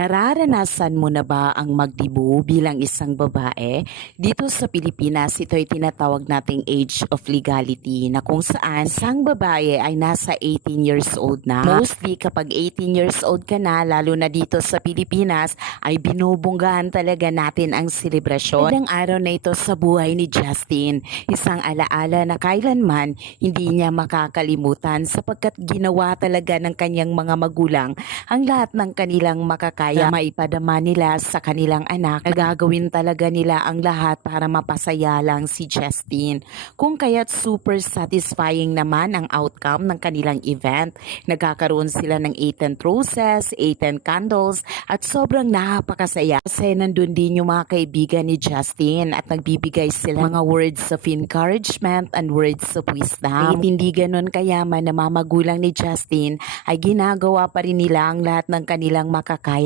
Nararanasan mo na ba ang magdibu bilang isang babae? Dito sa Pilipinas, ito ay tinatawag nating age of legality na kung saan isang babae ay nasa 18 years old na. Mostly kapag 18 years old ka na, lalo na dito sa Pilipinas, ay binubunggahan talaga natin ang selebrasyon. Ilang araw na ito sa buhay ni Justin, isang alaala na kailanman hindi niya makakalimutan sapagkat ginawa talaga ng kanyang mga magulang ang lahat ng kanilang makakaya maipadama nila sa kanilang anak na gagawin talaga nila ang lahat para mapasaya lang si Justin. Kung kaya't super satisfying naman ang outcome ng kanilang event. Nagkakaroon sila ng 18 roses, 18 candles at sobrang napakasaya kasi nandun din yung mga kaibigan ni Justin at nagbibigay sila mga words of encouragement and words of wisdom. Kahit hindi ganun kayaman na mamagulang ni Justin ay ginagawa pa rin nila ang lahat ng kanilang makakaya